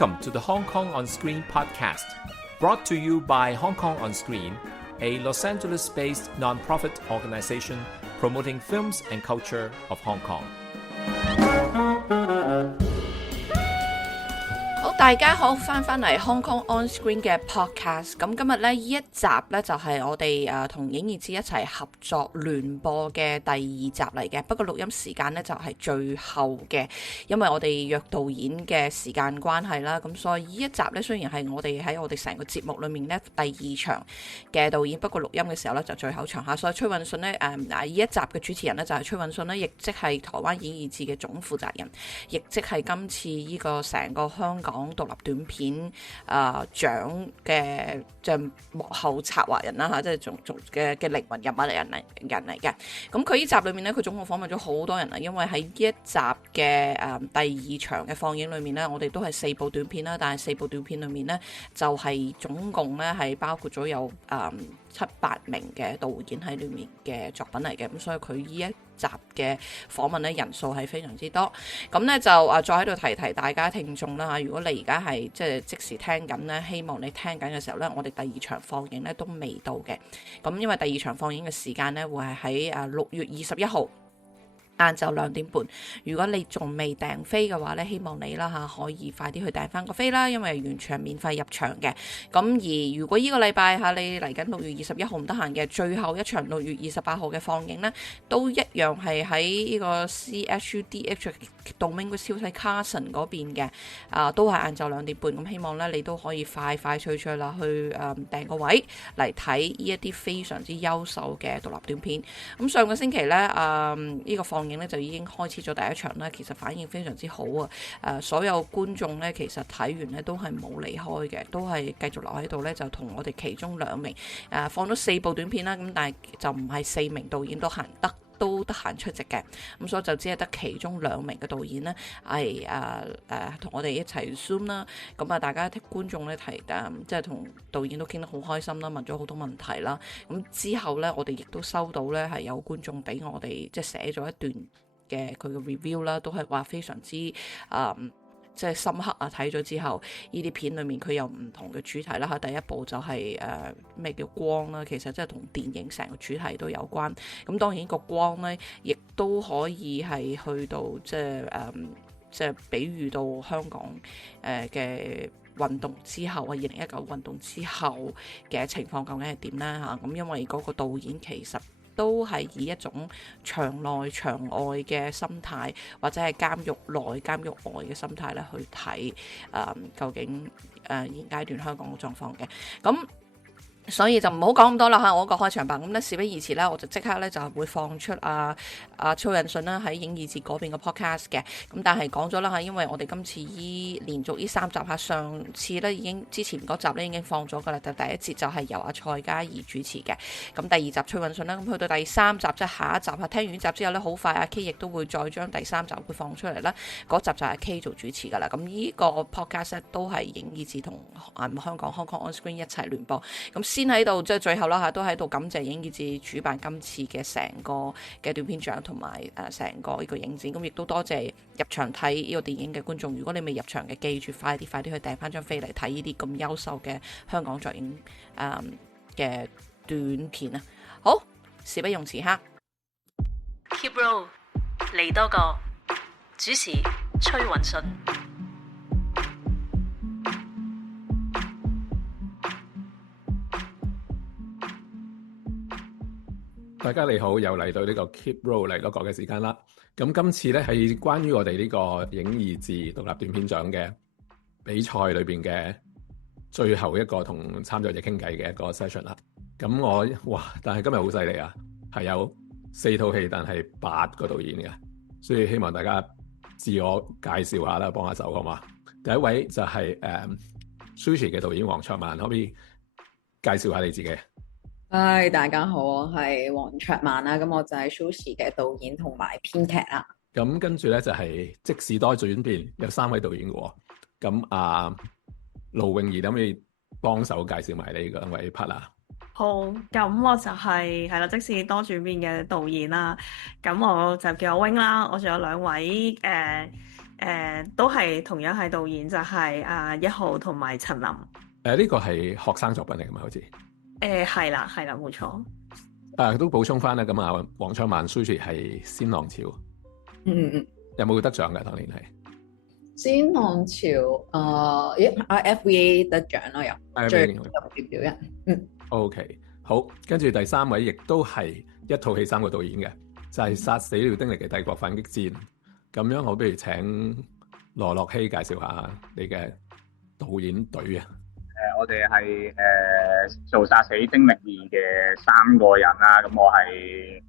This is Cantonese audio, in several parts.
Welcome to the Hong Kong On Screen podcast, brought to you by Hong Kong On Screen, a Los Angeles-based non-profit organization promoting films and culture of Hong Kong. 好，大家好，翻嚟 Hong Kong On Screen 嘅 podcast。咁今日呢一集呢，就係我哋同影意志一齊合作聯播嘅第二集嚟嘅。不過錄音時間呢，就係最後嘅，因為我哋約導演嘅時間關係啦。咁所以呢一集呢，雖然係我哋喺我哋成個節目裏面呢第二場嘅導演，不過錄音嘅時候呢，就最後場下。所以崔允信呢，呢一集嘅主持人呢，就係崔允信呢，亦即係台灣影意志嘅總負責人，亦即係今次呢個成個香港獨立短片獎嘅即係幕後策劃人啦嚇，即係仲嘅靈魂人物人嚟嘅。咁佢呢集裏面咧，佢總共訪問咗好多人啊，因為喺呢一集嘅第二場嘅放映裏面咧，我哋都係4部短片啦，但係4部短片裏面咧就係總共咧係包括咗有7-8名嘅導演喺裏面嘅作品嚟嘅，咁所以佢呢一集嘅訪問咧人數係非常之多。咁咧就再喺度提大家聽眾啦嚇，如果你而家係即時聽緊咧，希望你聽緊嘅時候咧，我哋第二場放映咧都未到嘅。咁因為第二場放映嘅時間咧會係喺6月21號。晏晝2點半，如果你仲未訂飛嘅話咧，希望你啦嚇可以快啲去訂翻個飛啦，因為完全係免費入場嘅。咁而如果呢個禮拜嚇你嚟緊6月21號唔得閒嘅，最後一場6月28號嘅放映呢，都一樣係喺呢個 CSUDH Dominguez Hills Carson 嗰邊嘅，都係晏晝2點半。咁希望咧你都可以快脆啦去訂個位嚟睇呢一啲非常之優秀嘅獨立短片。咁上個星期咧呢個放映咧就已經開始咗第一場啦，其實反應非常之好啊！所有觀眾咧其實睇完咧都係冇離開嘅，都係繼續留喺度咧，就同我哋其中2名放咗4部短片啦，咁但係就唔係4名導演都得閒出席嘅，咁所以就只係得其中2名嘅導演呢係同我哋一齊 Zoom 啦，咁大家觀眾咧即係同導演都傾得好開心啦，問咗好多問題啦，咁之後呢，我哋亦都收到呢係有觀眾俾我哋即係寫咗一段嘅佢嘅 review 啦，都係話非常之即係深刻啊！睇咗之後，呢啲片裏面佢有唔同嘅主題啦嚇。第一部就係咩叫光啦，其實即係同電影成個主題都有關。咁當然個光咧，亦都可以係去到即係比喻到香港嘅運動之後啊，2019運動之後嘅情況究竟係點咧嚇？咁因為嗰個導演其實都係以一種場內場外嘅心態，或者係監獄內監獄外嘅心態咧去睇究竟現階段香港嘅狀況嘅。咁所以就唔好講咁多啦嚇，我個開場白咁咧，事不宜遲咧，我就即刻咧就會放出崔允信啦喺影意志嗰邊嘅 podcast 嘅。咁但係講咗啦嚇，因為我哋今次連續呢3集嚇，上次咧已經之前嗰集咧已經放咗噶啦，就第一節就係由蔡嘉怡主持嘅。咁第2集崔允信啦，咁去到第3集即係下一集嚇，聽完呢集之後咧，好快阿 K 亦都會再將第3集會放出嚟啦。嗰集就係 K 做主持噶啦。咁呢個 podcast 都係影意志同香港 Hong Kong On Screen 一齊聯播。咁先喺度即係最後啦嚇，都喺度感謝影意志主辦今次嘅成個嘅短片獎同埋成個呢個影展，咁亦都多謝入場睇呢個電影嘅觀眾。如果你未入場嘅，記住快啲去訂翻張飛嚟睇呢啲咁優秀嘅香港作影嘅短片啊！好，事不容辭哈 Keep Roll 嚟多個主持崔允信。大家你好，又嚟到呢個 Keep Roll 嚟多個嘅時間啦。咁今次呢係關於我哋呢個影意志獨立短片獎嘅比賽裏邊嘅最後一個同參賽者傾偈嘅一個 session 啦。咁但係今日好犀利啊，係有4套戲，但係8個導演嘅，所以希望大家自我介紹下啦，幫下手好嘛？第一位就係Sushi 嘅導演黃卓曼，可唔可以介紹下你自己？嗨，大家好，我係黃卓曼啦，咁我就係 Sushi 嘅導演同埋編劇啦。咁跟住咧就係即時多轉變，有3位導演嘅喎。咁盧詠儀可唔可以幫手介紹埋你嗰位 partner？好，咁我就係啦，即使多轉變嘅導演啦。咁我就叫阿 Wing 啦，我仲有2位都係同樣係導演，就係一號同埋陳琳。呢個係學生作品嚟㗎嘛？好似係啦，冇錯。都補充翻啦，咁啊，黃卓曼 Sushi 係鮮浪潮，有冇得獎㗎？當年係鮮浪潮FVA 得獎咯，有最特別表演。OK， 好，跟住第三位亦都係一套戲三個導演嘅，就係、是《殺死了丁力嘅帝國反擊戰》。咁樣我不如請羅樂希介紹下你嘅導演隊啊。我哋係做殺死丁力2嘅3個人啦。咁我係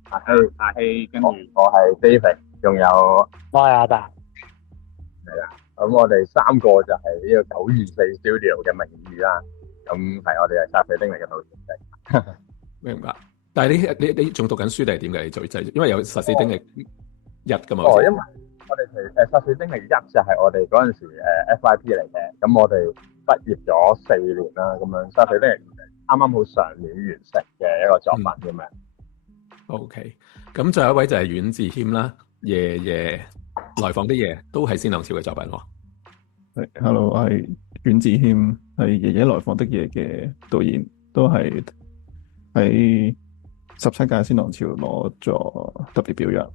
阿希，跟住我係 David， 仲有我係阿達。係啦，咁我哋3個就係呢個924 Studio 嘅名義啦。咁係我哋係殺死丁力嘅導演。明白。但係你仲讀緊書定係點嘅？你做製，因為有殺死丁力1㗎嘛。因為我哋殺死丁力1就係我哋嗰陣時FYP 嚟嘅。咁我哋畢業咗4年啦，咁樣殺死丁力啱啱好上年完成嘅一個作品咁樣。OK， 咁最後一位就係阮智謙啦，夜夜來訪的夜都係鮮浪潮嘅作品喎。Hello， 我係阮智謙，係夜夜來訪的夜嘅導演，都係喺17屆鮮浪潮攞咗特別表揚。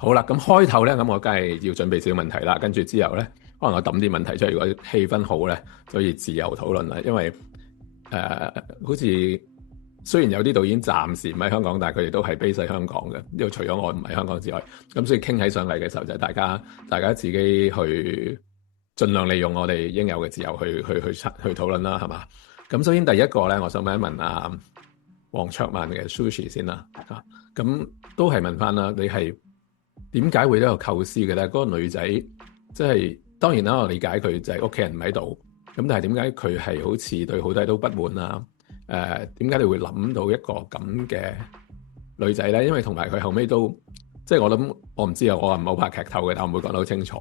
好啦，咁開頭咧，咁我梗係要準備少問題啦，跟住之後咧，可能我抌啲問題出嚟，如果氣氛好咧，就可以自由討論啦。因為好似雖然有啲導演暫時唔喺香港，但係佢哋都係 base 喺香港嘅，因為除咗我唔喺香港之外，咁所以傾起上嚟嘅時候就係大家自己去盡量利用我哋應有嘅自由去討論啦，係嘛？咁首先第一個咧，我想問一問黃卓曼嘅 Sushi 先啦，咁都係問翻啦，你係點解會呢個構思嘅咧？嗰個女仔即係當然啦，我理解佢就係屋企人唔喺度，咁但係點解佢係好似對好多嘢都不滿啊？點解你會諗到一個咁嘅女仔咧？因為同埋佢後尾都即係我唔知啊，我唔係好怕劇透嘅，但我唔會講得好清楚。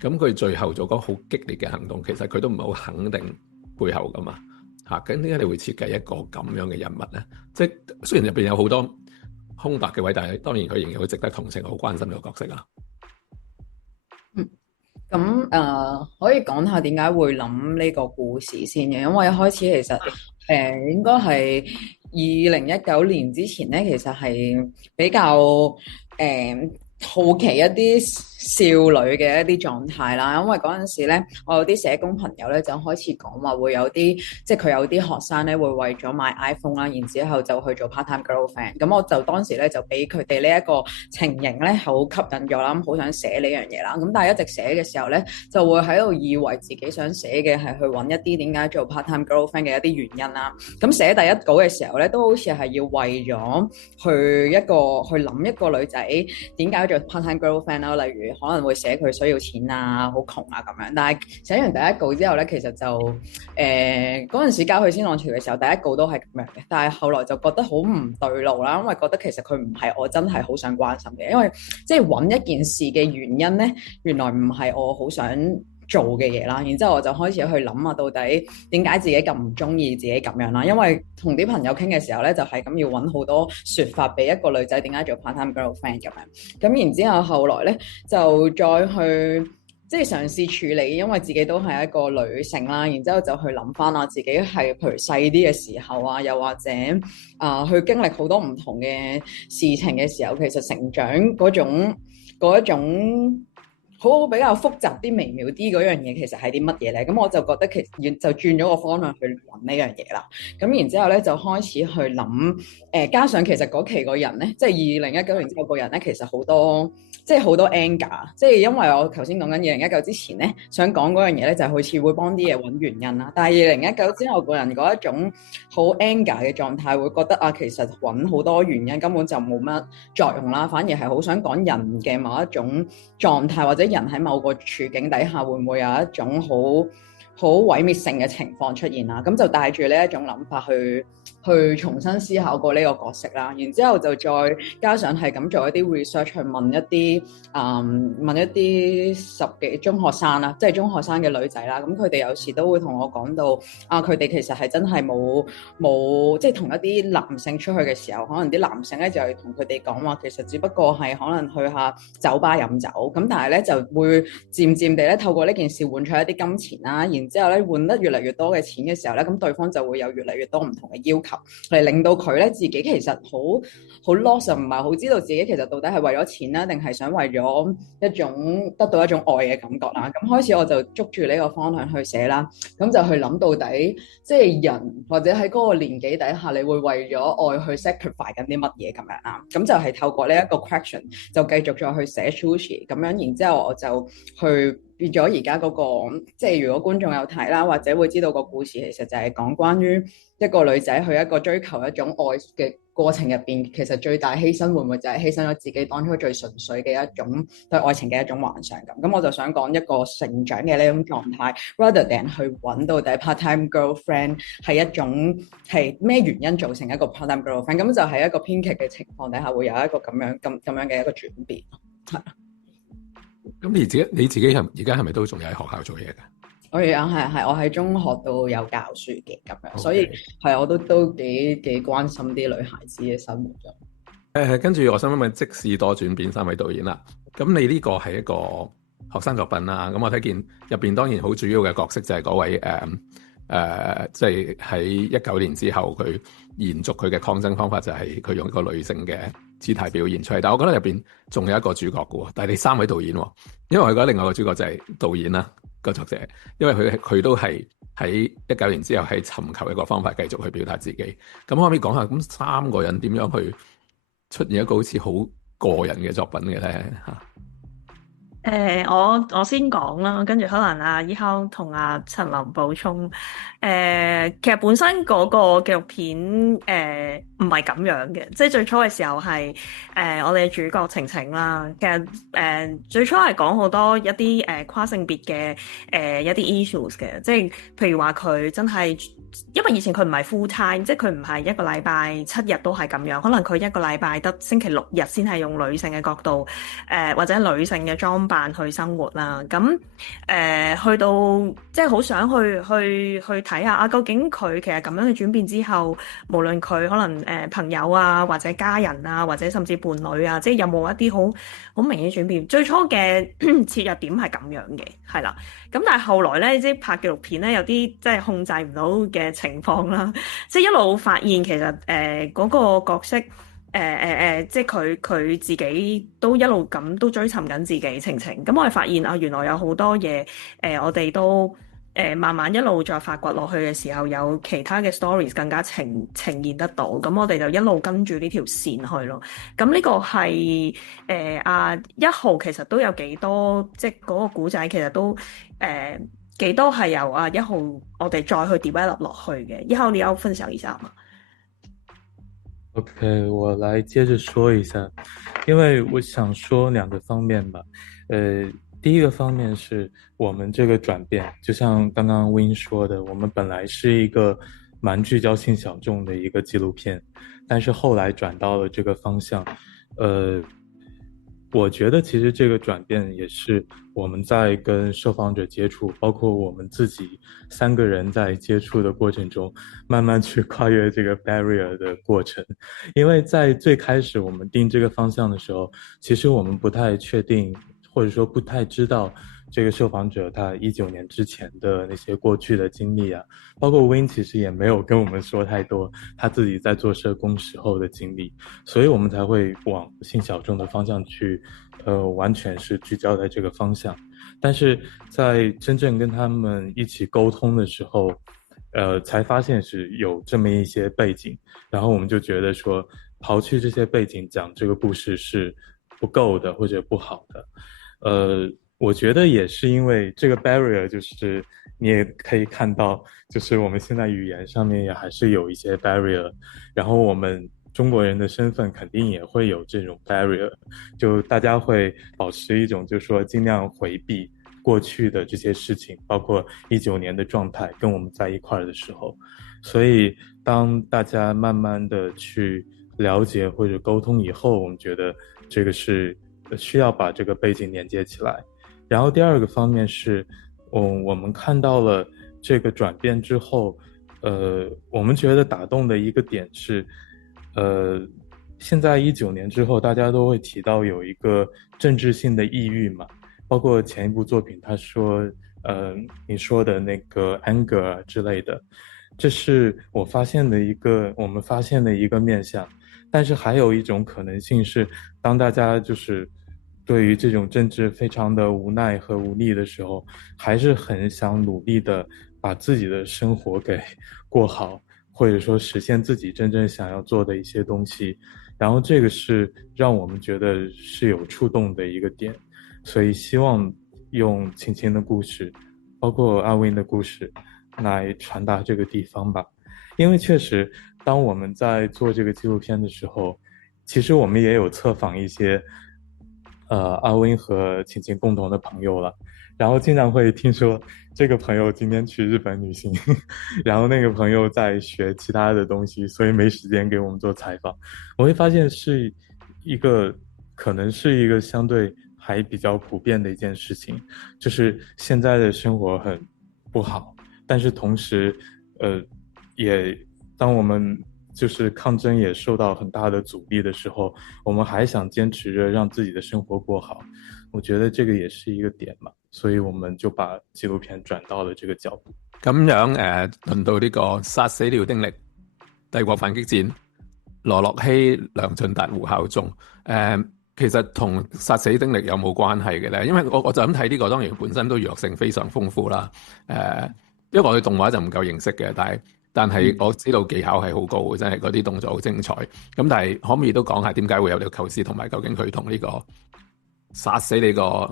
咁佢最後做嗰個好激烈嘅行動，其實佢都唔係好肯定背後噶嘛嚇。咁點解你會設計一個咁樣嘅人物咧？即係雖然入邊有好多空白嘅位，但係當然佢仍然好值得同情，好關心呢個角色啊。咁可以講下點解會諗呢個故事先嘅？因為一開始其實應該係2019年之前咧，其實係比較好奇一啲少女嘅一啲狀態啦，因為嗰陣時咧，我有啲社工朋友咧就開始講話會有啲，即係佢有啲學生咧會為咗買 iPhone 啦，然之後就去做 part-time girlfriend。咁我就當時咧就俾佢哋呢一個情形咧好吸引咗啦，咁好想寫呢樣嘢啦。咁但係一直寫嘅時候咧，就會喺度以為自己想寫嘅係去揾一啲點解做 part-time girlfriend 嘅一啲原因啦。咁寫第一稿嘅時候咧，都好似係要為咗去諗一個女仔點解做 part-time girlfriend 啦，例如可能會寫佢需要錢啊、好窮啊咁樣。但係寫完第一稿之後咧，其實就嗰陣時交去鮮浪潮嘅時候，第一稿都係咁樣嘅。但係後來就覺得好唔對路啦，因為覺得其實佢唔係我真係好想關心嘅，因為即係揾一件事嘅原因咧，原來唔係我好想做嘅嘢啦。然之後我就開始去諗啊，到底點解自己咁唔中意自己咁樣啦？因為同啲朋友傾嘅時候咧，就係咁要揾好多説法俾一個女仔點解做 part-time girlfriend 咁樣。咁然之後後來咧就再去即係嘗試處理，因為自己都係一個女性啦。然之後就去諗翻啊，自己係譬如細啲嘅時候啊，又或者去經歷好多唔同嘅事情嘅時候，其實成長嗰一種好比較複雜啲、微妙啲嗰樣嘢，其實係啲乜嘢咧？咁我就覺得其實就轉咗個方向去揾呢樣嘢啦。咁然之後咧就開始去諗，加上其實嗰期個人咧，即係2019年之後個人咧，其實好多 anger， 即係因為我頭先講緊2019之前咧，想講嗰樣嘢咧，就係好似會幫啲嘢揾原因啦。但係2019之後個人嗰一種好 anger 嘅狀態，會覺得啊，其實揾好多原因根本就冇乜作用啦，反而係好想講人嘅某一種狀態，或者人喺某個處境底下會唔會有一種好毀滅性嘅情況出現啦？咁就帶住呢一種諗法去去重新思考過呢個角色啦。然之後就再加上係咁做一啲 research 去問一啲十幾中學生啦，即係中學生嘅女仔啦。咁佢哋有時都會同我講到佢哋其實係真係冇即係同一啲男性出去嘅時候，可能啲男性咧就係同佢哋講話，其實只不過係可能去下酒吧飲酒。咁但係咧就會漸漸地咧透過呢件事換取一啲金錢啦。然之後咧換得越嚟越多嘅錢嘅時候咧，咁對方就會有越嚟越多唔同嘅要求，嚟令到佢咧自己其實好 lost， 唔係好知道自己其實到底係為咗錢啦，定係想為咗得到一種愛嘅感覺啦。咁開始我就捉住呢個方向去寫啦，咁就去諗到底即係人或者喺嗰個年紀底下，你會為咗愛去 sacrifice 緊啲乜嘢咁樣啦。咁就係透過呢一個 question 就繼續再去寫 Sushi 咁樣，然之後我就去變咗而家嗰個，即係如果觀眾有睇啦，或者會知道個故事其實就係講關於一個女仔去一個追求一種愛嘅過程入邊，其實最大犧牲會唔會就係犧牲咗自己當初最純粹嘅一種對愛情嘅一種幻想咁。我就想講一個成長嘅呢種狀態 rather than 去揾到底 part-time girlfriend 係一種係咩原因造成一個 part-time girlfriend。咁就係一個編劇嘅情況底下會有一個咁樣嘅一個轉變。係。咁你自己而家係咪都仲有喺學校做嘢㗎？我而家係我喺中學都有教書嘅咁樣， Okay. 所以係我都幾關心啲女孩子嘅生活咗。跟住我想問即使多轉變三位導演啦，咁你呢個係一個學生作品啦，咁我睇見入邊當然好主要嘅角色就係嗰位即係喺19年之後佢延續佢嘅抗爭方法，就係佢用一個女性嘅姿態表現出嚟。但係我覺得入邊仲有一個主角嘅喎，但係你三位導演喎，因為我覺得另外一個主角就係導演啦，個作者，因為佢都係喺19年之後係尋求一個方法繼續去表達自己。咁可唔可以講下咁三個人點樣去出現一個好似好個人嘅作品嘅咧嚇？我先講啦，跟住可能依康同陳琳補充。其實本身嗰個紀錄片唔係咁樣嘅，即係最初嘅時候係我哋主角晴晴啦。其實最初係講好多一啲跨性別嘅一啲 issues 嘅，即係譬如話佢真係因為以前佢唔係 full time，即係佢唔係一個禮拜7日都係咁樣，可能佢一個禮拜得星期6日先係用女性嘅角度或者女性嘅裝扮去生活啦。咁去到即係好想去睇下究竟佢其實咁樣嘅轉變之後，無論佢可能朋友啊，或者家人啊，或者甚至伴侶啊，即係有冇一啲好明顯轉變？最初嘅切入點係咁樣嘅，係啦。咁但係後來咧，即係拍紀錄片咧，有啲即係控制唔到嘅情況啦。即係一路發現其實嗰個角色即係佢自己都一路咁都追尋緊自己晴晴。咁我哋發現原來有好多嘢我哋都慢慢一路再發掘落去嘅時候，有其他嘅 stories 更加呈現得到。咁我哋就一路跟住呢條線去咯。咁呢個係1號其實都有幾多，即係嗰個故仔其實都幾多係由1號我哋再去 develop 落去嘅。1號你要分享一下嗎？OK， 我來接着說一下，因為我想說2個方面吧。第一個方面是我們這個轉變，就像剛剛 Win 說的，我們本來是一個蠻聚焦性小眾的一個紀錄片，但是後來轉到了這個方向。我覺得其實這個轉變也是我們在跟受訪者接觸，包括我們自己3個人在接觸的過程中，慢慢去跨越這個 barrier 的過程。因為在最開始我們定這個方向的時候，其實我們不太確定，或者說不太知道這個受訪者他19年之前的那些過去的經歷啊，包括 Win 其實也沒有跟我們說太多他自己在做社工時候的經歷，所以我們才會往性小眾的方向去，完全是聚焦在這個方向。但是在真正跟他們一起溝通的時候，才發現是有這麼一些背景，然後我們就覺得說刨去這些背景講這個故事是不夠的或者不好的。我覺得也是因為這個 barrier，就是你也可以看到，就是我們現在語言上面也還是有一些 barrier， 然後我們中國人的身份肯定也會有這種 barrier， 就大家會保持一種就是說盡量回避過去的這些事情，包括19年的狀態跟我們在一塊的時候，所以當大家慢慢的去了解或者溝通以後，我們覺得這個是需要把這個背景連接起來。然後第二個方面是我們看到了這個轉變之後，我們覺得打動的一個點是現在19年之後，大家都會提到有一個政治性的抑鬱嘛，包括前一部作品他說你說的那個 anger 之類的，這是我們發現的一個面向。但是還有一種可能性是，當大家就是對於這種政治非常的無奈和無力的時候，還是很想努力的把自己的生活給過好，或者說實現自己真正想要做的一些東西。然後這個是讓我們覺得是有觸動的一個點，所以希望用晴晴的故事，包括阿 Win 的故事來傳達這個地方吧。因為確實當我們在做這個紀錄片的時候，其實我們也有測訪一些阿 Win 和晴晴共同的朋友了，然後經常會聽說這個朋友今天去日本旅行，然後那個朋友在學其他的東西，所以沒時間給我們做採訪。我會發現是一個可能是一個相對還比較普遍的一件事情，就是現在的生活很不好，但是同時也當我們就是抗爭也受到很大的阻力的時候，我們還想堅持着讓自己的生活過好，我覺得這個也是一個點嘛，所以我們就把紀錄片轉到了這個角度。咁樣輪到呢個殺死了丁力、帝國反擊戰、羅洛希、梁進達、胡孝忠，其實同殺死丁力有冇關係嘅咧？因為我就咁睇呢個，當然本身都娛樂性非常豐富啦。因為我對動畫就唔夠認識嘅，但係我知道技巧係好高嘅，真係嗰啲動作好精彩。咁但係可唔可以都講下點解會有呢個構思，同埋究竟佢同呢個殺死你個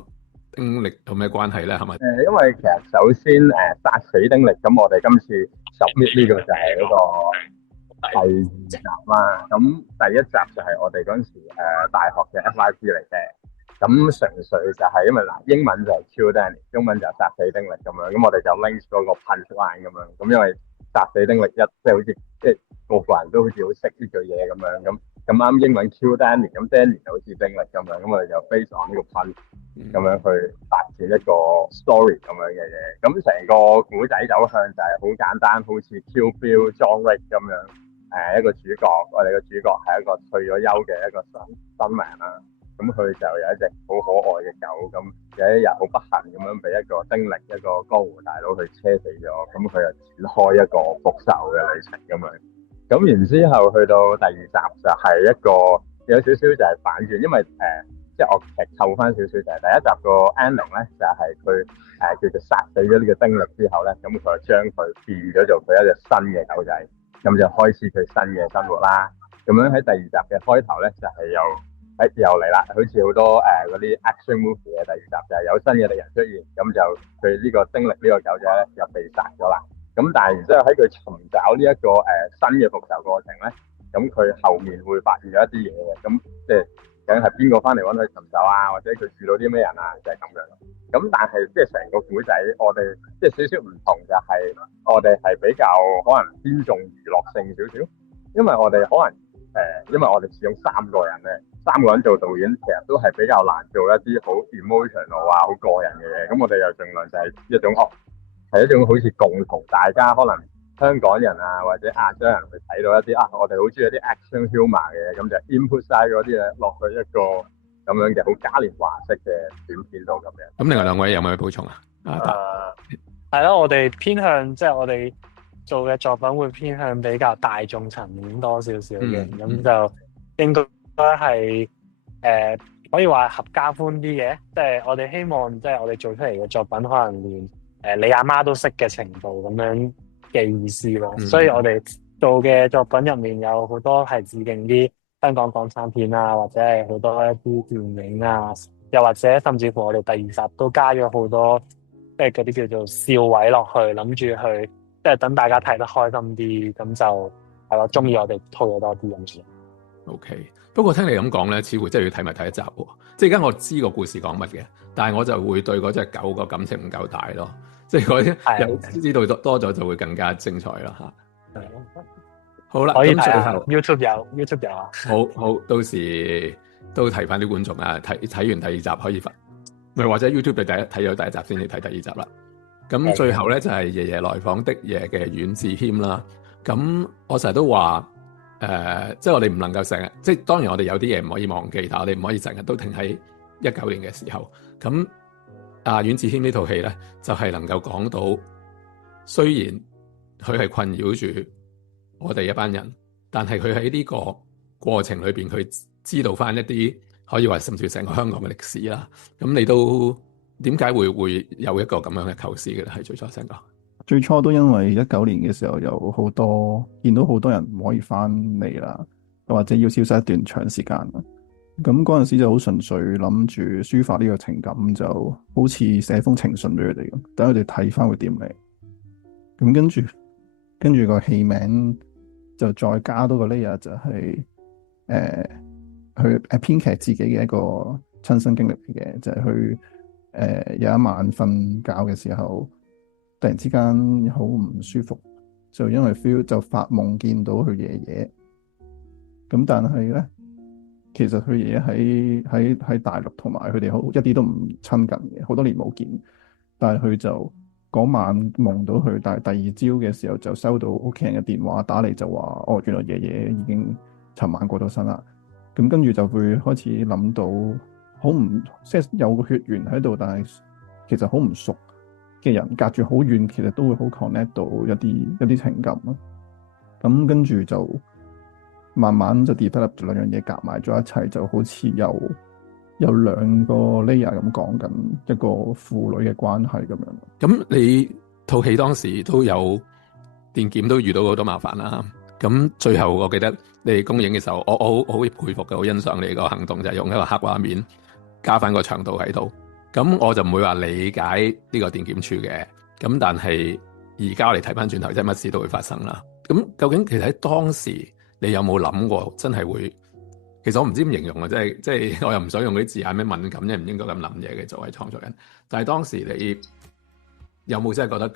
丁力有咩關係咧？係咪？因為其實首先殺死丁力，咁我哋今次submit呢個就係嗰個第2集啦。咁第1集就係我哋嗰陣時大學嘅 FYP 嚟嘅。咁純粹就係因為英文就係 Kill Danny， 中文就係殺死丁力咁樣。咁我哋就 link 嗰個 punchline 咁樣。咁因為殺死丁力即係好似即係個個人都好似好識呢句嘢咁樣。咁啱英文 Kill Danny， 咁 Danny 就好似丁力咁樣。咁我哋就 base on 呢個 punch 咁樣去發展一個 story 咁樣嘅嘢。咁成個古仔走向就係好簡單，好似 Kill Bill John Wick 咁樣。一個主角，我哋嘅主角係一個退咗休嘅一個新人啦。咁佢就有一隻好可愛嘅狗，咁有一日好不幸咁樣俾一個丁力一個江湖大佬去車死咗，咁佢就展開一個復仇嘅旅程咁樣。咁然之後去到第2集就係一個有少少就係反轉，因為即係我劇透翻少少就係第1集個 ending 咧，就係佢叫做殺死咗呢個丁力之後咧，咁佢就將佢變咗做佢一隻新嘅狗仔，咁就開始佢新嘅生活啦。咁樣喺第2集嘅開頭咧就係又嚟啦，好似好多嗰啲 action movie 嘅第2集就係有新嘅敵人出現，咁就佢呢個丁力呢個狗仔咧就被殺咗啦。咁但係然之後喺佢尋找呢一個新嘅復仇過程咧，咁佢後面會發現咗一啲嘢嘅，咁即係究竟係邊個翻嚟揾佢尋仇啊，或者佢遇到啲咩人啊，就係咁樣。咁但係即係成個古仔，我哋即係少少唔同就係我哋係比較可能偏重娛樂性少少，因為我哋可能因為我哋始終3個人咧。3個人做導演，其實都係比較難做一啲好 emotional 啊、好個人嘅嘢。咁我哋又盡量就係一種係一種好似共同大家可能香港人啊或者亞洲人會睇到一啲我哋好中意一啲 action humor 嘅嘢，咁就 input 晒嗰啲嘢落去一個咁樣嘅好嘉年華式嘅短片度咁樣。咁另外2位有冇去補充啊？係咯，我哋偏向即係我哋做嘅作品會偏向比較大眾層面多少少嘅，咁就應該係可以話合家歡啲嘅，即係我哋希望即係我哋做出嚟嘅作品可能連你阿媽都識嘅程度咁樣嘅意思咯。所以我哋做嘅作品入面有好多係致敬啲香港港產片啊，或者係好多一啲電影啊，又或者甚至乎我哋第2集都加咗好多即係嗰啲叫做笑位落去，諗住去即係等大家睇得開心啲，咁就係咯，中意我哋套嘢多啲咁樣。OK。不過聽你咁講咧，似乎真係要睇埋第1集喎。即係而家我知個故事講乜嘅，但係我就會對嗰隻狗個感情唔夠大咯。即係嗰啲有知道多咗就會更加精彩啦嚇。好啦，可以睇下咁最後 YouTube 有啊。好，到時都提翻啲觀眾啊，睇完第二集可以咪或者 YouTube 你睇咗第一集先至睇第二集啦。咁最後咧就係爺爺來訪的夜嘅阮智謙啦。咁我成日都話即係我哋唔能夠成日，即係當然我哋有啲嘢唔可以忘記，但係我哋唔可以成日都停喺19年嘅時候。咁阮智謙呢套戲咧就係能夠講到，雖然佢係困擾住我哋一班人，但係佢喺呢個過程裏邊，佢知道翻一啲可以話甚至成個香港嘅歷史啦。咁你都點解會有一個咁樣嘅構思嘅咧？係最初成個最初都因為19年嘅時候有好多見到好多人唔可以翻嚟啦，或者要消失一段長時間啦。咁嗰陣時就好純粹諗住抒發呢個情感，就好似寫封情信俾佢哋咁，等佢哋睇翻會點嚟。咁跟住個戲名就再加多個 layer，就係佢編劇自己嘅一個親身經歷嚟嘅，就係佢有一晚瞓覺嘅時候，突然之間好唔舒服，就因為 feel 就發夢見到佢爺爺。咁但係咧，其實佢爺爺喺大陸，同埋佢哋好一啲都唔親近嘅，好多年冇見。但係佢就嗰晚夢到佢，但係第二朝嘅時候就收到屋企人嘅電話打嚟，就話哦，原來爺爺已經尋晚過咗身啦。咁跟住就會開始諗到好唔即係有個血緣喺度，但係其實好唔熟嘅人隔住好遠，其實都會好 connect 到一啲情感咯。咁跟住就慢慢就 develop 兩樣嘢夾埋咗一齊，就好似有兩個 layer 咁講緊一個父女嘅關係咁樣。咁你套戲當時都有電檢都遇到好多麻煩啦。咁最後我記得你哋公映嘅時候，我好佩服嘅，好欣賞你個行動，就係用一個黑畫面加翻個長度喺度。咁我就唔會話理解呢個電檢處嘅。咁但係而家我哋睇翻轉頭，即係乜事都會發生啦。咁究竟其實喺當時你有冇諗過真係會？其實我唔知點形容啊，即係我又唔想用嗰啲字眼咩敏感，即係唔應該咁諗嘢嘅作為創作人。但係當時你有冇真係覺得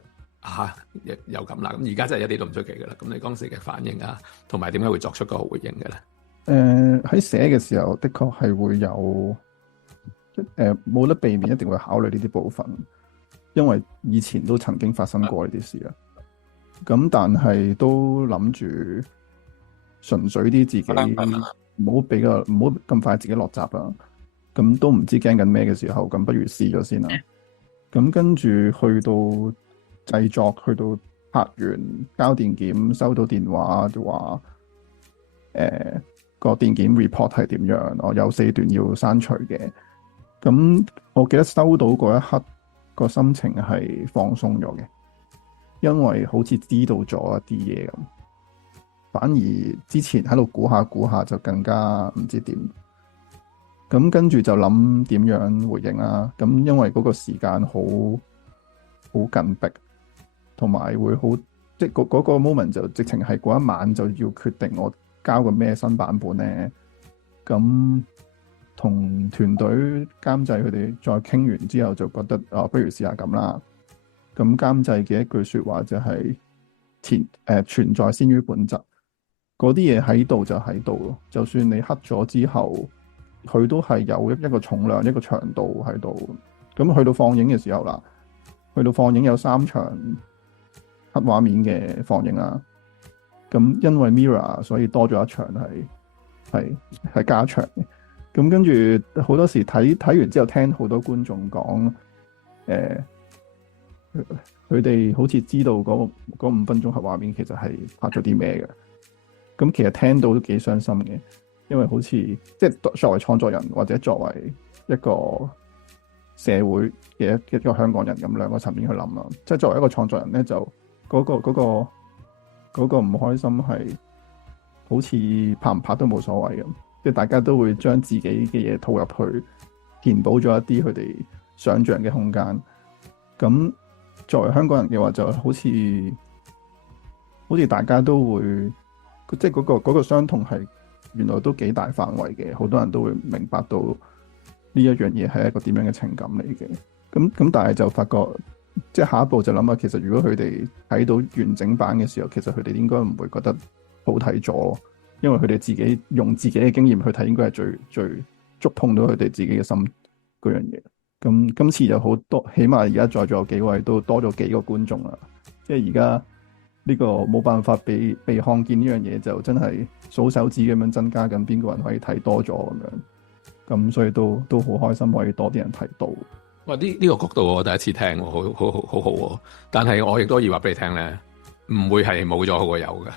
有咁啦？咁而家真係一啲都唔出奇㗎啦。咁你當時嘅反應啊，同埋點解會作出個回應嘅咧？喺寫嘅時候，的確係會有冇得避免，一定會考慮呢啲部分，因為以前都曾經發生過呢啲事啦。咁但係都諗住純粹啲自己，唔好咁快自己落閘啦。咁都唔知驚緊咩嘅時候，咁不如試咗先啦。咁跟住去到製作，去到拍完交電檢，收到電話就話個電檢 report 係點樣，我有4段要刪除嘅。咁我記得收到嗰一刻個心情係放鬆咗嘅，因為好似知道咗一啲嘢咁。反而之前喺度估下就更加唔知點。咁跟住就諗點樣回應啦。咁因為嗰個時間好緊迫，同埋會好即係嗰個 moment 就直情係嗰一晚就要決定我交個咩新版本咧。咁同團隊監製佢哋再傾完之後，就覺得不如試下咁啦。咁監製嘅一句説話就係存在先於本質。嗰啲嘢喺度就喺度咯，就算你黑咗之後，佢都係有一個重量、一個長度喺度。咁去到放映嘅時候啦，去到放映有3場黑畫面嘅放映啦。咁因為 Mirror 所以多咗一場係加長嘅。咁跟住好多時睇完之後，聽好多觀眾講，佢哋好似知道嗰5分鐘黑畫面其實係拍咗啲咩嘅。咁其實聽到都幾傷心嘅，因為好似即係作為創作人或者作為一個社會嘅一個香港人咁兩個層面去諗啦。即係作為一個創作人咧，就嗰個唔開心係好似拍唔拍都冇所謂咁，即係大家都會將自己嘅嘢套入去，填補咗一啲佢哋想像嘅空間。咁作為香港人嘅話，就好似大家都會。即係嗰個傷痛係原來都幾大範圍嘅，好多人都會明白到呢一樣嘢係一個點樣嘅情感嚟嘅。咁但係就發覺，即係下一步就諗下，其實如果佢哋睇到完整版嘅時候，其實佢哋應該唔會覺得好睇咗，因為佢哋自己用自己嘅經驗去睇，應該係最觸碰到佢哋自己嘅心嗰樣嘢。咁今次就好多，起碼而家在座幾位都多咗幾個觀眾啦。即係而家呢個冇辦法被看見呢樣嘢，就真係數手指咁樣增加緊邊個人可以睇多咗咁樣。咁所以都好開心可以多啲人睇到。哇！呢個角度我第一次聽，好好喎。但係我亦都要話俾你聽咧，唔會係冇咗好過有嘅。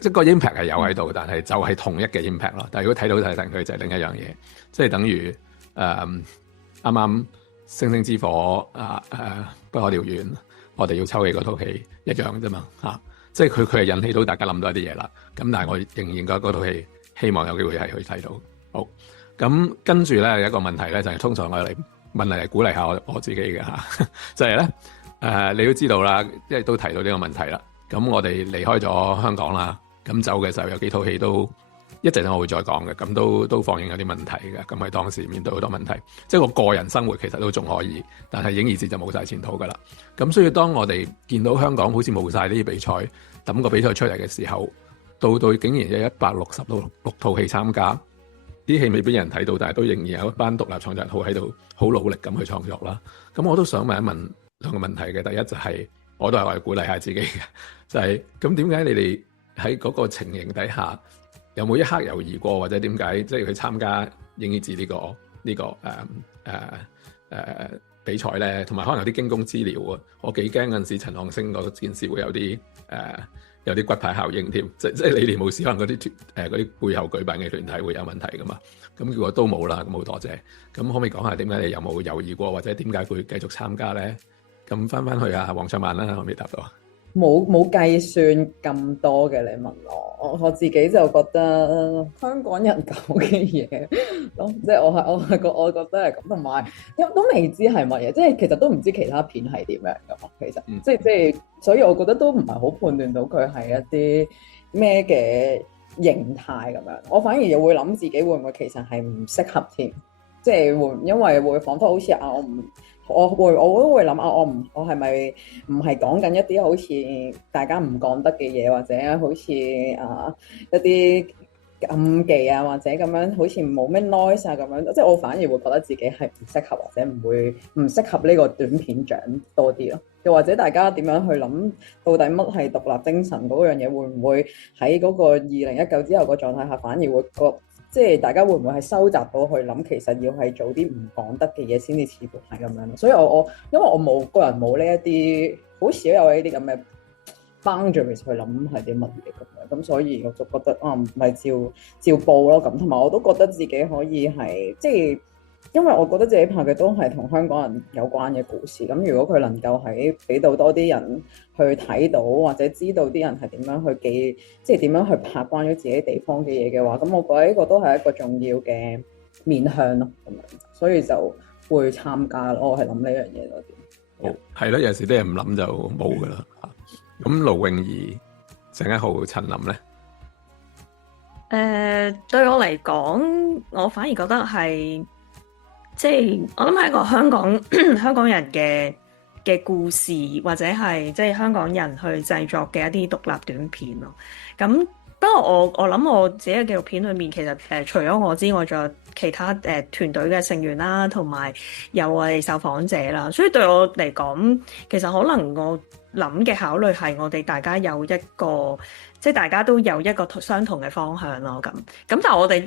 即個 impact 係有喺度，但係就係同一嘅 impact 咯。但係如果睇到睇佢就係另一樣嘢，即係等於啱啱星星之火不可燎原，我哋要抽起嗰套戲一樣啫嘛嚇。即係佢係引起到大家諗到一啲嘢啦。咁但係我仍然覺得嗰套戲希望有機會係去睇到。好，咁跟住咧有一個問題咧，就係通常我嚟問嚟鼓勵下我自己嘅嚇，就係咧你都知道啦，即係都提到呢個問題啦。咁我哋離開咗香港啦，咁走嘅時候有幾套戲都一陣我會再講嘅，咁都放映有啲問題嘅，咁喺當時面對好多問題，即係個人生活其實都仲可以，但係影藝節就冇晒前途噶啦。咁所以當我哋見到香港好似冇晒呢啲比賽，抌個比賽出嚟嘅時候，到竟然有166套戲參加。啲戲未俾人睇到，但係都仍然有一班獨立創作人喺度好努力咁去創作啦。咁我都想問一問兩個問題嘅。第一就係我都係為鼓勵下自己嘅，就係咁點解你哋喺嗰個情形底下有冇一刻猶豫過，或者點解即係去參加影藝節呢個比賽咧？同埋可能有啲驚弓之鳥啊！我幾驚嗰陣時陳朗升嗰件事會有啲骨牌效應添，即係你哋冇事，可能嗰啲背後舉辦嘅團體會有問題噶嘛。咁結果都冇啦，咁好多謝。咁可唔可以講下點解你有冇猶豫過，或者點解會繼續參加咧？咁翻去啊，黃卓曼啦，可唔可以答到？冇計算咁多嘅，你問我自己就覺得香港人搞嘅嘢咯，即係我覺得係咁，同埋都未知係乜嘢，即係其實都唔知其他片係點樣噶嘛，其實、即係，所以我覺得都唔係好判斷到佢係一啲咩嘅形態咁樣，我反而又會諗自己會唔會其實係唔適合添，即係因為會彷彿好似我都會諗我係咪唔係講緊一啲好似大家唔講得嘅嘢，或者好似一啲禁忌啊，或者咁樣好似冇咩 noise 啊咁樣，即係我反而會覺得自己係唔適合，或者唔適合呢個短片獎多啲咯。又或者大家點樣去諗到底乜係獨立精神嗰樣嘢，會唔會喺嗰個2019之後個狀態下，反而會即係大家會唔會係收集到去諗，其實要係做啲唔講得嘅嘢先至似乎係咁樣。所以因為我個人冇呢一啲，好少有呢啲咁嘅 boundaries 去諗係啲乜嘢咁樣，咁所以我就覺得唔係照報咯咁，同埋我都覺得自己可以係即係。因為我覺得自己拍嘅都係同香港人有關嘅故事，咁如果佢能夠喺俾到多啲人去睇到，或者知道啲人係點樣去即係點樣去拍關於自己地方嘅嘢嘅話，咁我覺得呢個都係一個重要嘅面向咯，咁樣，所以就會參加咯。我係諗呢樣嘢多啲。好，係咯，有時啲人唔諗就冇噶啦。咁盧詠儀、鄭一豪、陳琳咧？對我嚟講，我反而覺得係。即係我諗係一個香港人嘅故事，或者係即係香港人去製作嘅一啲獨立短片咯。咁不過我諗我自己嘅紀錄片裏面，其實除咗我之外，仲有其他團隊嘅成員啦，同埋有我哋受訪者啦。所以對我嚟講，其實可能我諗嘅考慮係我哋大家有一個。即係大家都有一個相同嘅方向咯，咁但係我哋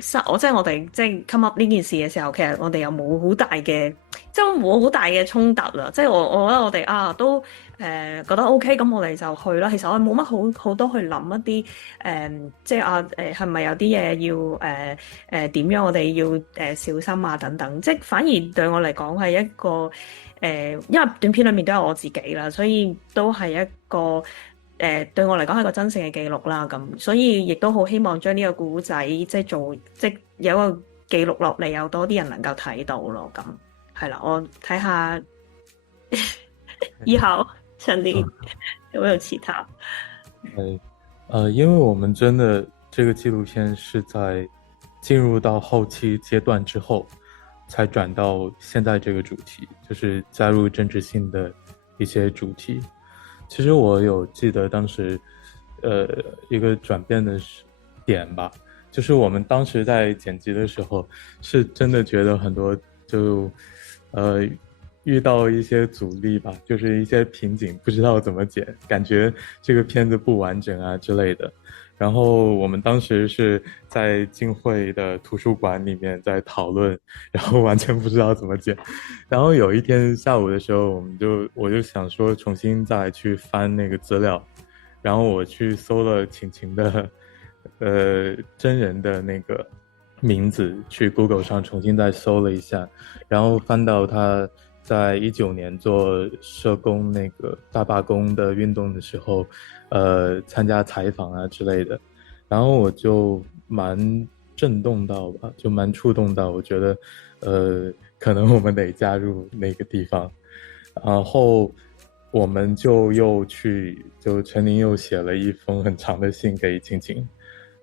即係 come up 呢件事嘅時候，其實我哋又冇好大嘅，即係冇好大嘅衝突啦。即係我覺得我哋都覺得 OK，咁我哋就去啦。其實我冇乜好多去諗一啲即係係咪有啲嘢要點樣我哋要小心啊等等。即係反而對我嚟講係一個因為短片裡面都有我自己啦，所以都係一個。對我嚟講係個真誠嘅記錄啦，咁所以亦都好希望將呢個故仔即係有一個記錄落嚟，有多啲人能夠睇到咯，咁係啦，我睇下以後陳立有沒有其他？因為我們真的這個紀錄片是在進入到後期階段之後，才轉到現在這個主題，就是加入政治性的一些主題。其實我有記得當時一个转变的点吧。就是我们当时在剪辑的时候，是真的觉得很多就遇到一些阻力吧，就是一些瓶颈，不知道怎么剪，感觉这个片子不完整啊之类的。然后我们当时是在浸会的图书馆里面在讨论，然后完全不知道怎么剪。然后有一天下午的时候，我就想说重新再去翻那个资料，然后我去搜了晴晴的真人的那个名字，去 Google 上重新再搜了一下，然后翻到他在19年做社工那个大罢工的运动的时候，参加采访啊之类的，然后我就蛮震动到吧，就蛮触动到，我觉得可能我们得加入那个地方。然后我们就陈琳又写了一封很长的信给晴晴，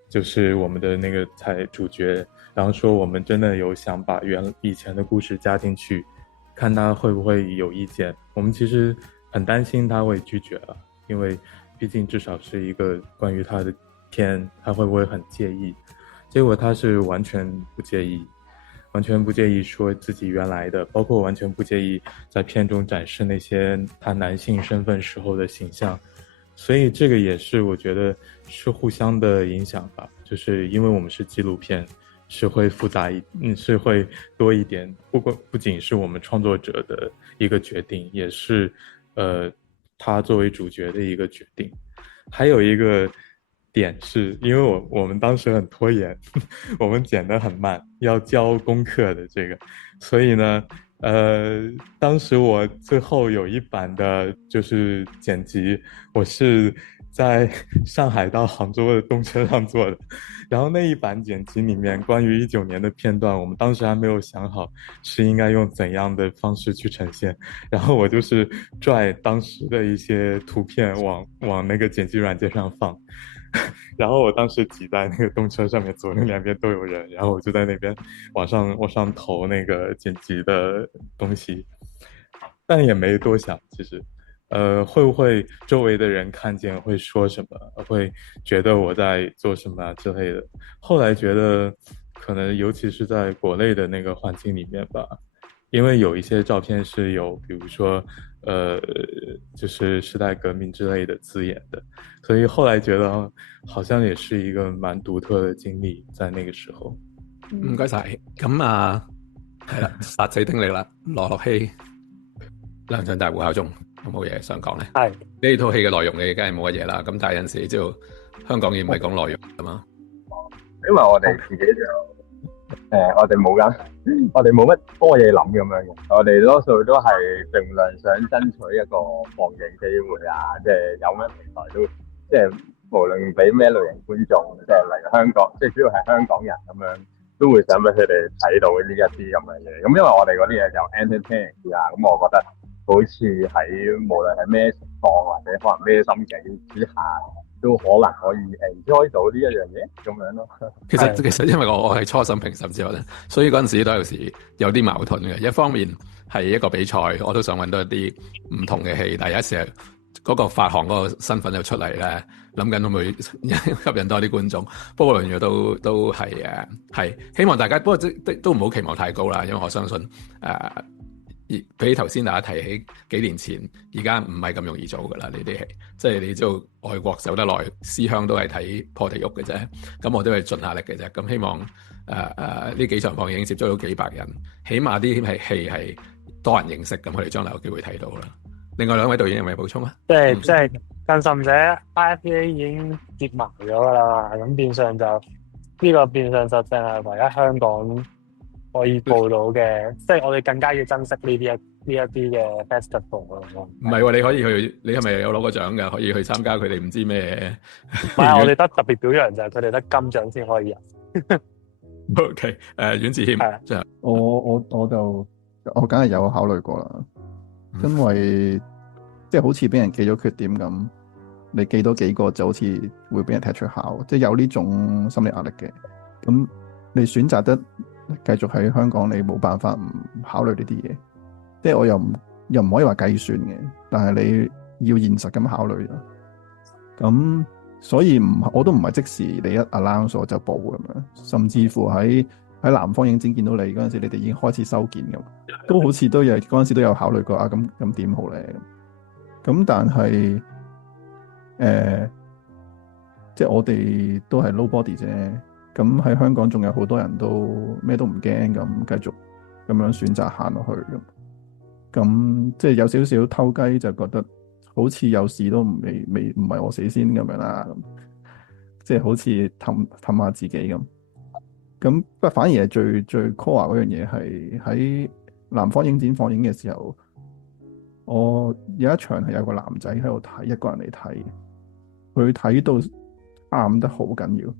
就是我们的那个主角，然后说我们真的有想把以前的故事加进去，看他会不会有意见。我们其实很担心他会拒绝了，因为毕竟至少是一个关于他的片，他会不会很介意。结果他是完全不介意，完全不介意说自己原来的，包括完全不介意在片中展示那些他男性身份时候的形象。所以这个也是我觉得是互相的影响吧，就是因为我们是纪录片，是会复杂是会多一点，不仅是我们创作者的一个决定，也是他作为主角的一个决定。还有一个点是因为我们当时很拖延，我们剪得很慢，要交功课的这个，所以呢当时我最后有一版的就是剪辑，我是在上海到杭州的动车上做的，然后那一版剪辑里面关于19年的片段，我们当时还没有想好是应该用怎样的方式去呈现，然后我就是拽当时的一些图片往那个剪辑软件上放，然后我当时挤在那个动车上面，左右两边都有人，然后我就在那边往上投那个剪辑的东西，但也没多想，其实会不会周围的人看见会说什么，会觉得我在做什么之类的。后来觉得可能尤其是在国内的那个环境里面吧，因为有一些照片是有比如说就是时代革命之類的字眼的，所以後來覺得好像也是一個蠻獨特的經歷在那個時候。唔該晒，咁啊係啦，殺死丁力啦，羅樂希兩場大戶口中有冇嘢想講咧？係呢套戲嘅內容你梗係冇乜嘢啦，咁但係有陣時知道香港嘢唔係講內容㗎嘛，因為我哋自己就我哋冇乜多嘢諗咁樣嘅，我哋多數都係盡量想爭取一個放映機會啊，即係有咩平台都，即係無論俾咩類型觀眾，即係嚟香港，即係主要係香港人咁樣，都會想俾佢哋睇到呢一啲咁嘅嘢。咁因為我哋嗰啲嘢就 entertain 啊，咁我覺得好似喺無論係咩情況或者可能咩心境之下，都可能可以enjoy到呢一樣嘢咁樣咯。其實因為我係初審評審之後咧，所以嗰陣時都有時有啲矛盾嘅。一方面係一個比賽，我都想揾到一啲唔同嘅戲，但係有時嗰個發行嗰個身份就出嚟咧，諗緊會唔會吸引多啲觀眾。不過兩樣都係希望大家，不過都唔好期望太高啦，因為我相信比起頭先大家提起幾年前，而家唔係咁容易做噶啦呢啲戲，即係你知道外國走得耐，思鄉都係睇破地獄嘅啫。咁我都係盡下力嘅啫。咁希望呢幾場放映接觸到幾百人，起碼啲戲係多人認識，咁佢哋將來有機會睇到啦。另外兩位導演有冇補充啊？即係更甚者 IFA 已經接埋咗噶啦，咁變相就呢個變相就淨係唯一香港可以報到嘅，即係我哋更加要珍惜呢一啲嘅 festival 咯。唔係喎，你可以去，你係咪有攞過獎㗎？可以去參加佢哋唔知咩？唔係，我哋得特別表揚就係佢哋得金獎先可以入。OK， 阮志謙，即係我梗係有考慮過啦，因為即係好似俾人記咗缺點咁，你記多幾個就好似會俾人踢出校，即係有呢種心理壓力嘅。咁你選擇得繼續喺香港，你冇辦法唔考慮呢啲嘢，即係我又唔可以話計算嘅，但係你要現實咁考慮啦。咁所以我都唔係即時你一 announce 我就報咁樣，甚至乎喺南方影展見到你嗰陣時，你哋已經開始收件咁，都好似嗰陣時都有考慮過啊，咁點好咧？咁但係即係我哋都係 nobody 啫。咁喺香港仲有好多人都咩都唔驚咁，繼續咁樣選擇行落去咁，即係有少少偷雞，就覺得好似有事都唔係我死先咁樣啦，即係好似氹下自己咁。咁不過反而係最 core 嗰樣嘢係喺南方影展放映嘅時候，我有一場係有個男仔喺度睇，一個人嚟睇，佢睇到喊得好緊要。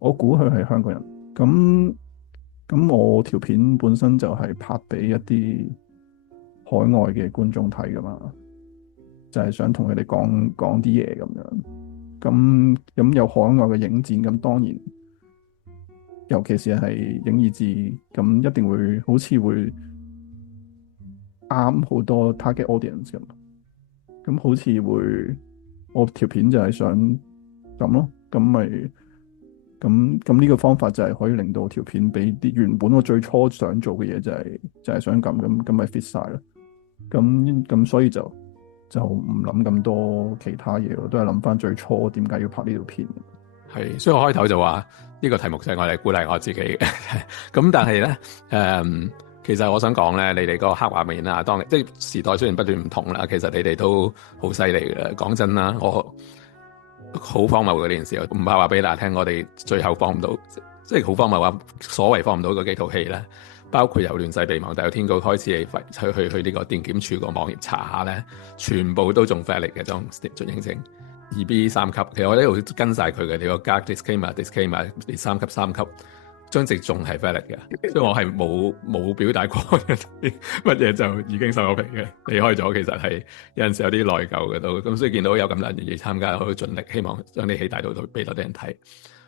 我估佢係香港人。咁我條片本身就係拍俾一啲海外嘅觀眾睇噶嘛，就係想同佢哋講啲嘢咁樣。咁有海外嘅影展，咁當然，尤其是係影意誌，咁一定會好似會啱好多 target audience 咁。咁好似會，我條片就係想咁咯，咁呢個方法就係可以令到條片俾啲原本我最初想做嘅嘢就係想咁咪 fit 晒咯。咁所以就唔諗咁多其他嘢，我都係諗翻最初點解要拍呢條片。係，所以我開頭就話呢個題目就係我哋鼓勵我自己嘅。咁但係咧，其實我想講咧，你哋個黑畫面啊，即係時代雖然不斷唔同啦，其實你哋都好犀利嘅。講真啦，我好荒謬嗰件事，唔怕話俾大家聽，我哋最後放唔到，即係好荒謬話，所謂放唔到嗰幾套戲咧，包括由《亂世備忘》、《大有天高》開始去呢個電檢處個網頁查下咧，全部都仲 valid 嘅，張准映證 2B 3級。其實我呢度跟晒佢嘅，你個加 disclaimer 3級3級。張直仲係 valid 嘅，所以我係冇表達過乜嘢就已經收咗皮嘅，離開咗。其實係有陣時有啲內疚嘅都，咁所以見到有咁多人願意參加，我都盡力希望將啲戲帶到俾多啲人睇。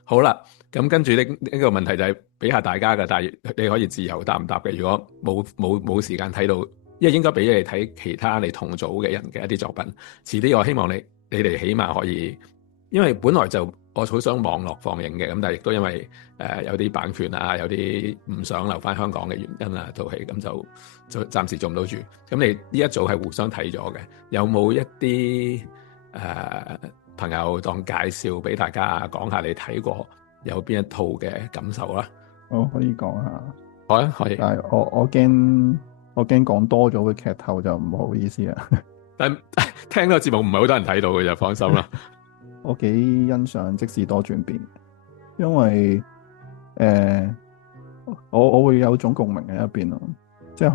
好啦，咁跟住呢個問題就係俾下大家嘅，但係你可以自由答唔答嘅。如果冇時間睇到，因為應該俾你睇其他你同組嘅人嘅一啲作品。遲啲我希望你哋起碼可以，因為本來就我好想網絡放映嘅，咁但係亦都因為有啲版權啊，有啲唔想留翻香港嘅原因啊，套戲咁就暫時做唔到住。咁你呢一組係互相睇咗嘅，有冇一啲朋友當介紹俾大家講下你睇過有邊一套嘅感受啦？我可以講下，好啊，可以。但係我驚講多咗嘅劇透就唔好意思啊。但聽呢個節目唔係好多人睇到嘅，就放心啦。我幾欣賞即時多轉變，因為我會有種共鳴喺一邊咯，即係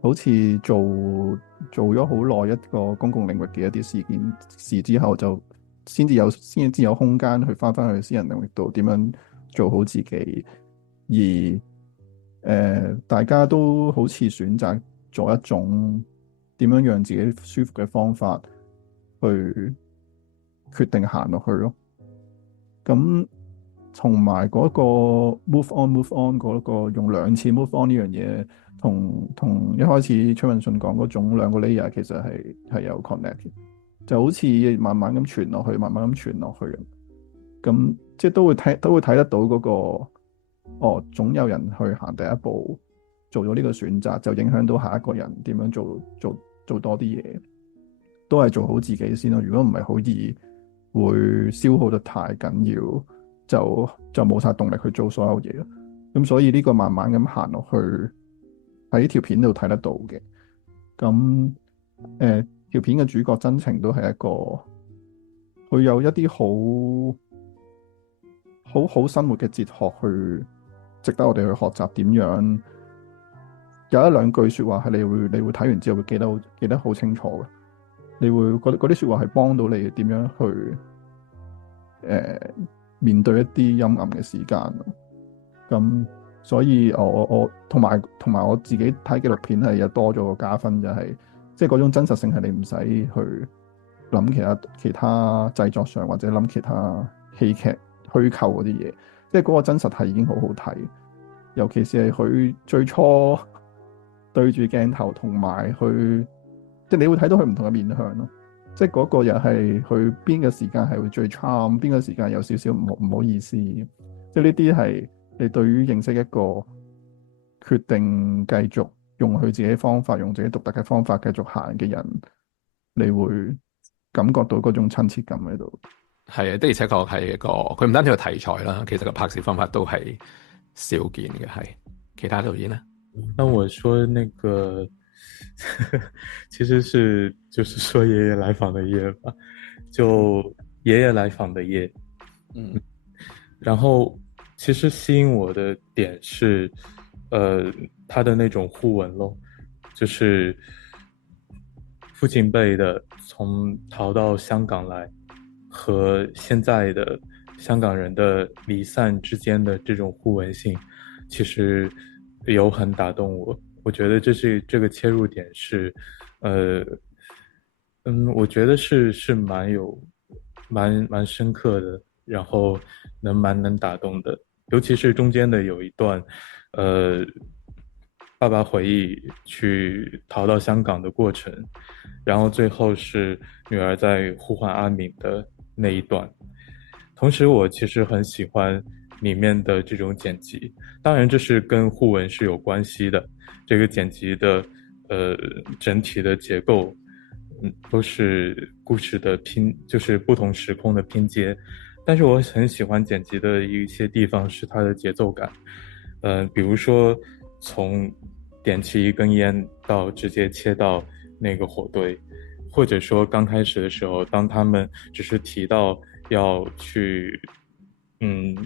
好似做咗好耐一個公共領域嘅一啲事之後，就先至有空間去翻去私人領域度點樣做好自己，而大家都好似選擇咗一種點樣讓自己舒服嘅方法去決定行落去咯。咁同埋嗰個 move on 嗰個用2次 move on 呢樣嘢，同一開始崔允信講嗰種兩個 layer 其實係有 connect 嘅，就好似慢慢咁傳落去，慢慢咁傳落去咁即係都會睇得到嗰個總有人去行第一步，做咗呢個選擇，就影響到下一個人點樣做多啲嘢，都係做好自己先咯。如果唔係好易會消耗得太緊要，就冇晒動力去做所有嘢咯。咁所以呢個慢慢咁行落去，喺條片度睇得到嘅。咁條片嘅主角真情都係一個，佢有一啲好生活嘅哲學去值得我哋去學習。點樣有一兩句說話係你會睇完之後會記得好清楚嘅。你會覺得嗰啲說話係幫到你點樣去面對一啲陰暗嘅時間。咁所以我同埋我自己睇紀錄片係有多咗個加分，就係即係嗰種真實性係你唔使去諗其他製作上或者諗其他戲劇虛構嗰啲嘢，即係嗰個真實係已經好好睇。尤其是係佢最初對住鏡頭同埋去，即係你會睇到佢唔同嘅面向咯。即係嗰個人係佢邊個時間係會最 charm，邊個時間有少少唔好意思，即係呢啲係你對於認識一個決定繼續用佢自己方法，用自己獨特嘅方法繼續行嘅人，你會感覺到嗰種親切感喺度。係啊，的而且確係一個，佢唔單止個題材啦，其實個拍攝方法都係少見嘅。係其他導演呢？那我說那個其實是就是說爺爺來訪的夜吧，就爺爺來訪的夜。然後其實吸引我的點是他的那種互文咯，就是父親輩的從逃到香港來和現在的香港人的離散之間的這種互文性，其實有很打動我。我覺得這個切入點是我覺得是蠻深刻的，然後蠻能打動的。尤其是中間的有一段爸爸回憶去逃到香港的過程，然後最後是女兒在呼喚阿敏的那一段。同時我其實很喜歡裡面的這種剪輯，當然這是跟互文是有關係的，這個剪輯的整體的結構都是故事的就是不同時空的拼接。但是我很喜歡剪輯的一些地方是它的節奏感，比如說從點起一根煙到直接切到那個火堆，或者說剛開始的時候，當他們只是提到要去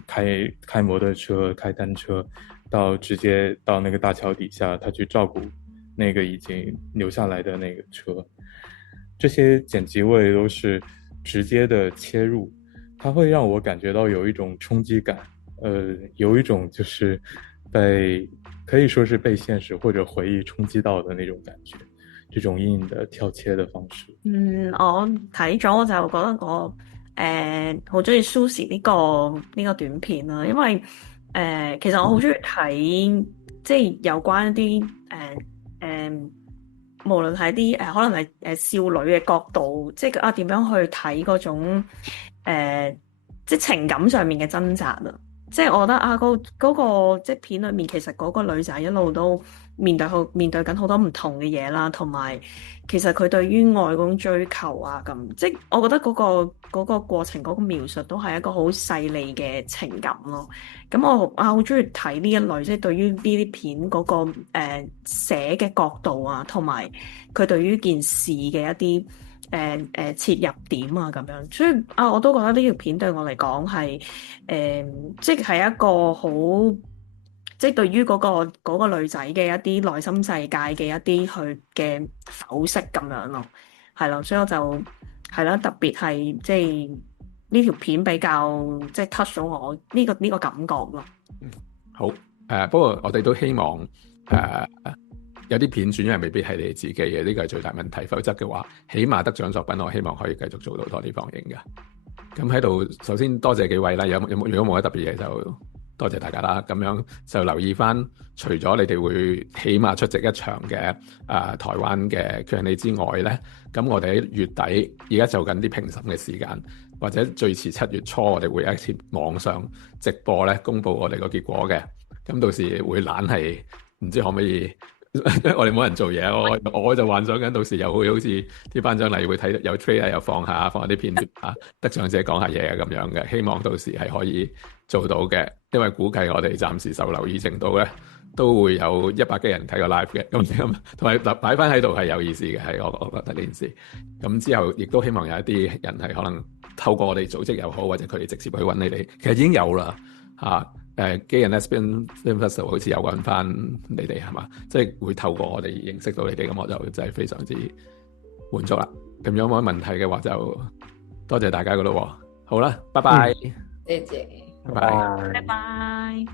開摩托車、開單車，到直接到那個大橋底下，他去照顧那個已經留下來的那個車，這些剪輯位都是直接的切入，它會讓我感覺到有一種衝擊感，有一種就是可以說是被現實或者回憶衝擊到的那種感覺，這種陰影的跳切的方式。我睇咗我就覺得我好中意 Sushi 呢個短片啦，因為其實我好中意睇即係有關一啲無論係啲可能係少女嘅角度，即係點樣去睇嗰種即係情感上面嘅掙扎啊！即係我覺得嗰個即係片裏面，其實嗰個女仔一路都面對緊好多唔同嘅嘢啦，同埋其實佢對於愛嗰種追求啊，咁即係我覺得嗰個過程嗰個描述都係一個好細膩嘅情感咯。咁我好中意睇呢一類，即係對於呢啲片嗰個寫嘅角度啊，同埋佢對於件事嘅一啲切入點啊，咁樣，所以我都覺得呢條片對我嚟講係即係一個好，即係對於嗰個女仔嘅一啲內心世界嘅一啲佢嘅剖析咁樣咯，係咯，所以我就係啦，特別係即係呢條片比較即係 touch 到我呢個感覺咯。好不過我哋都希望有啲片選因為未必係你哋自己嘅，呢個係最大問題。否則嘅話，起碼得獎作品，我希望可以繼續做到多啲放映嘅。咁喺度，首先多謝幾位啦。如果冇乜特別嘢，就多謝大家啦。咁樣就留意翻，除咗你哋會起碼出席一場嘅台灣嘅 Q&A 之外咧，咁我哋喺月底而家做緊啲評審嘅時間，或者最遲7月初，我哋會有一次網上直播咧，公佈我哋個結果嘅。咁到時會懶係唔知可唔可以。因為我哋冇人做嘢，我就幻想緊到時又會好似啲頒獎禮會睇有 trailer 又放下啲片段得獎者講下嘢啊咁樣嘅，希望到時係可以做到嘅。因為估計我哋暫時受留意程度咧，都會有100幾人睇個 live 嘅，咁同埋擺翻喺度係有意思嘅，係我覺得呢件事。咁之後亦都希望有一啲人係可能透過我哋組織又好，或者佢哋直接去揾你哋，其實已經有啦Gay and Lesbian Film Festival 好似有揾翻你哋係嘛？即係會透過我哋認識到你哋，咁我就真係非常之滿足啦。咁有冇問題嘅話就多謝大家噶咯。好啦，拜拜。謝謝，拜拜。拜拜。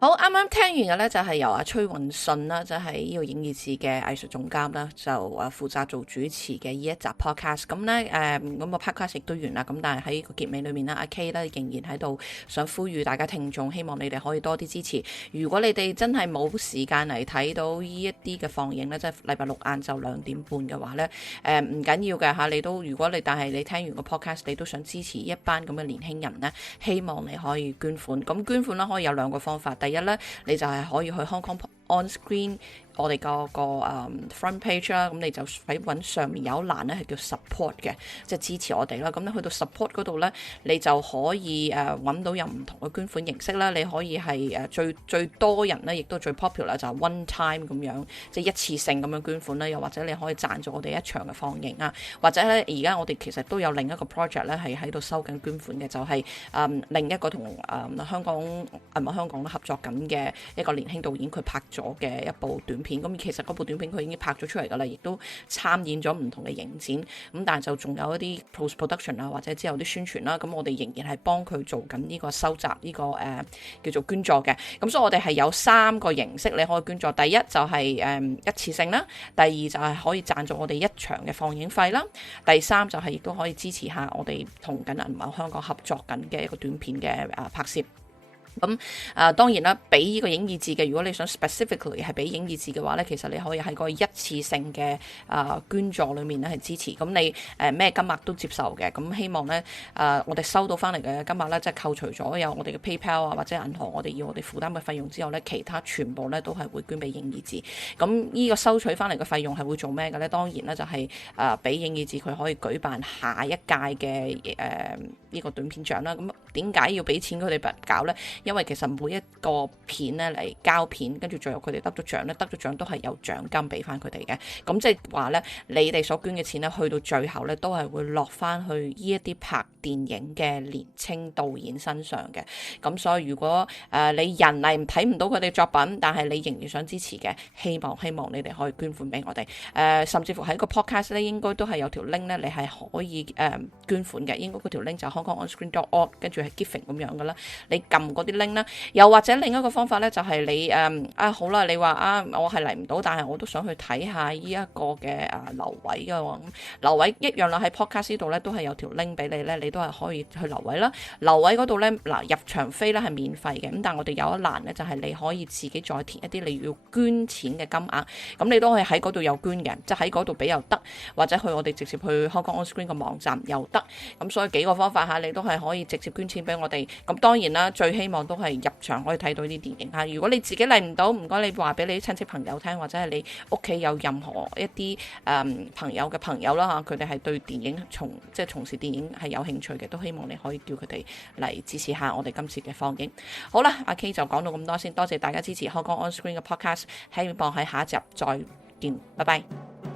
好，啱啱聽完嘅咧就係由阿崔雲信啦，就係呢個影意志嘅藝術總監啦，就負責做主持嘅呢一集 podcast。咁咧咁個 podcast 亦都完啦。咁但係喺個結尾裏面咧，阿 K 咧仍然喺度想呼籲大家聽眾，希望你哋可以多啲支持。如果你哋真係冇時間嚟睇到呢一啲嘅放映咧，即係禮拜六晏晝2點半嘅話咧，唔緊要嘅嚇，你都如果你但係你聽完個 podcast，你都想支持一班咁嘅年輕人咧，希望你可以捐款。咁捐款咧可以有兩個方法。第一咧，你就係可以去 Hong Kong On Screen 我哋個 front page 啦，咁你就喺揾上面有一欄咧係叫 support 嘅，即係支持我哋啦。咁你去到 support 嗰度咧，你就可以揾到有唔同嘅捐款形式啦。你可以係最多人咧，亦都最 popular 就係 one time 咁樣，即係一次性咁樣捐款啦。又或者你可以贊助我哋一場嘅放映啊，或者咧而家我哋其實都有另一個 project 咧係喺度收緊捐款嘅，就係另一個同香港合作緊嘅一個年輕導演佢拍咗嘅一部短片。咁其實嗰部短片佢已經拍咗出嚟㗎啦，亦都參演咗唔同嘅影展。咁但係就仲有一啲 post production 啊，或者之後啲宣傳啦。咁我哋仍然係幫佢做緊呢個收集呢個叫做捐助嘅。咁所以我哋係有3個形式你可以捐助。第一就係一次性啦，第二就係可以贊助我哋一場嘅放映費啦，第三就係亦都可以支持下我哋同緊銀幕香港合作緊嘅一個短片嘅拍攝。咁當然啦，俾呢個影意志嘅，如果你想 specifically 係俾影意志嘅話咧，其實你可以喺個一次性嘅捐助裏面咧係支持。咁你咩金額都接受嘅。咁希望咧我哋收到翻嚟嘅金額咧，即係扣除咗有我哋嘅 PayPal 啊或者銀行我哋要我哋負擔嘅費用之後咧，其他全部咧都係會捐俾影意志。咁呢個收取翻嚟嘅費用係會做咩嘅咧？當然咧就係俾影意志佢可以舉辦下一屆嘅呢個短片獎啦。咁點解要俾錢佢哋搞咧？因為其實每一個片咧嚟交片，跟住最後佢哋得咗獎咧，得咗獎都係有獎金俾翻佢哋嘅。咁即係話咧，你哋所捐嘅錢咧，去到最後咧，都係會落翻去呢一啲拍電影嘅年青導演身上嘅。咁所以如果你人嚟睇唔到佢哋作品，但係你仍然想支持嘅，希望你哋可以捐款俾我哋。甚至乎喺個 podcast 咧，應該都係有條 link 咧，你係可以捐款嘅。應該嗰條 link 就 hongkongonscreen.org， 跟住係 giving 咁樣噶啦。你撳嗰啲 link 啦，又或者另一個方法咧，就係你好啦，你話我係嚟唔到，但係我都想去睇下呢一個嘅留位嘅喎。咁留位一樣啦，喺 podcast 度咧都係有條 link 俾你咧，你都係可以去留位啦。留位嗰度咧入場飛咧係免費嘅，咁但係我哋有一欄咧就係你可以自己再填一啲你要捐錢嘅金額，咁你都可以喺嗰度有捐嘅，即係喺嗰度俾又得，或者去我哋直接去 Hong Kong On Screen 個網站又得。咁所以幾個方法下你都係可以直接捐錢俾我哋。咁當然啦，最希望都係入場可以睇到啲電影嚇。如果你自己嚟唔到，唔該你話俾你啲親戚朋友聽，或者係你屋企有任何一啲朋友嘅朋友啦嚇，佢哋係對電影從事電影係有興趣嘅，都希望你可以叫佢哋嚟支持下我哋今次嘅放映。好啦，阿 K 就講到咁多先，多謝大家支持 Hong Kong On Screen 嘅 podcast，希望喺下一集再見，拜拜。